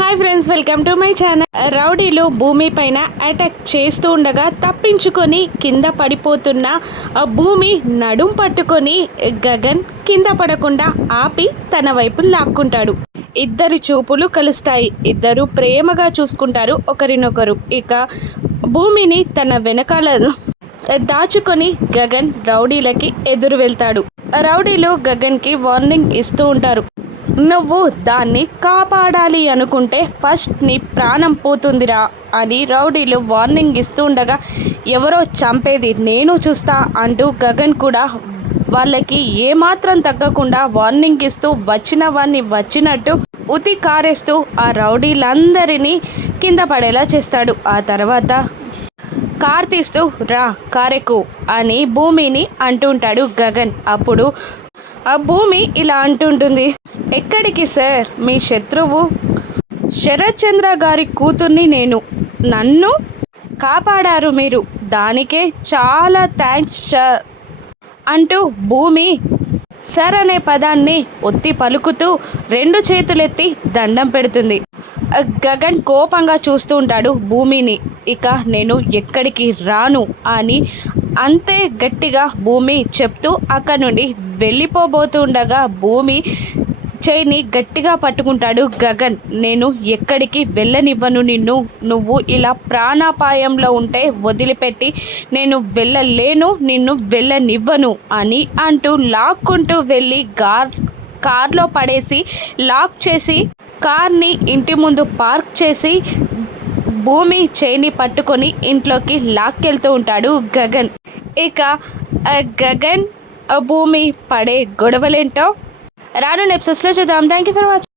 Hi friends, welcome to my channel. రౌడీలు భూమి పైన అటాక్ చేస్తూ ఉండగా తప్పించుకొని కింద పడిపోతున్న భూమి నడుం పట్టుకొని గగన్ కింద పడకుండా ఆపి తన వైపు లాక్కుంటాడు. ఇద్దరి చూపులు కలుస్తాయి. ఇద్దరు ప్రేమగా చూసుకుంటారు ఒకరినొకరు. ఇక భూమిని తన వెనకాల దాచుకొని గగన్ రౌడీలకి ఎదురు వెళ్తాడు. రౌడీలు గగన్కి వార్నింగ్ ఇస్తూ ఉంటారు. నువ్వు దాన్ని కాపాడాలి అనుకుంటే ఫస్ట్ నీ ప్రాణం పోతుందిరా అని రౌడీలు వార్నింగ్ ఇస్తూ ఉండగా, ఎవరో చంపేది నేను చూస్తా అంటూ గగన్ కూడా వాళ్ళకి ఏమాత్రం తగ్గకుండా వార్నింగ్ ఇస్తూ వచ్చిన వాడిని వచ్చినట్టు ఉతి కారేస్తూ ఆ రౌడీలందరినీ కింద పడేలా చేస్తాడు. ఆ తర్వాత కార్ తీస్తూ రా కారెక్కు అని భూమిని అంటుంటాడు గగన్. అప్పుడు ఆ భూమి ఇలా అంటుంటుంది, ఎక్కడికి సార్? మీ శత్రువు శరత్ చంద్ర గారి కూతుర్ని నన్ను కాపాడారు మీరు, దానికే చాలా థ్యాంక్స్ సార్ అంటూ భూమి సార్ అనే పదాన్ని ఒత్తి పలుకుతూ రెండు చేతులెత్తి దండం పెడుతుంది. గగన్ కోపంగా చూస్తూ ఉంటాడు భూమిని. ఇక నేను ఎక్కడికి రాను అని అంతే గట్టిగా భూమి చెప్తూ అక్కడి నుండి వెళ్ళిపోబోతుండగా భూమి చేయిని గట్టిగా పట్టుకుంటాడు గగన్. నేను ఎక్కడికి వెళ్ళనివ్వను నిన్ను, నువ్వు ఇలా ప్రాణాపాయంలో ఉంటే వదిలిపెట్టి నేను వెళ్ళలేను, నిన్ను వెళ్ళనివ్వను అని అంటూ లాక్కుంటూ వెళ్ళి కార్లో పడేసి లాక్ చేసి కార్ని ఇంటి ముందు పార్క్ చేసి భూమి చేయిని పట్టుకొని ఇంట్లోకి లాక్కెళ్తూ ఉంటాడు గగన్. ఇక గగన్ భూమి పడే గొడవలేంటో రాను ఎపిసోడ్స్లో చూద్దాం. Thank you for watching.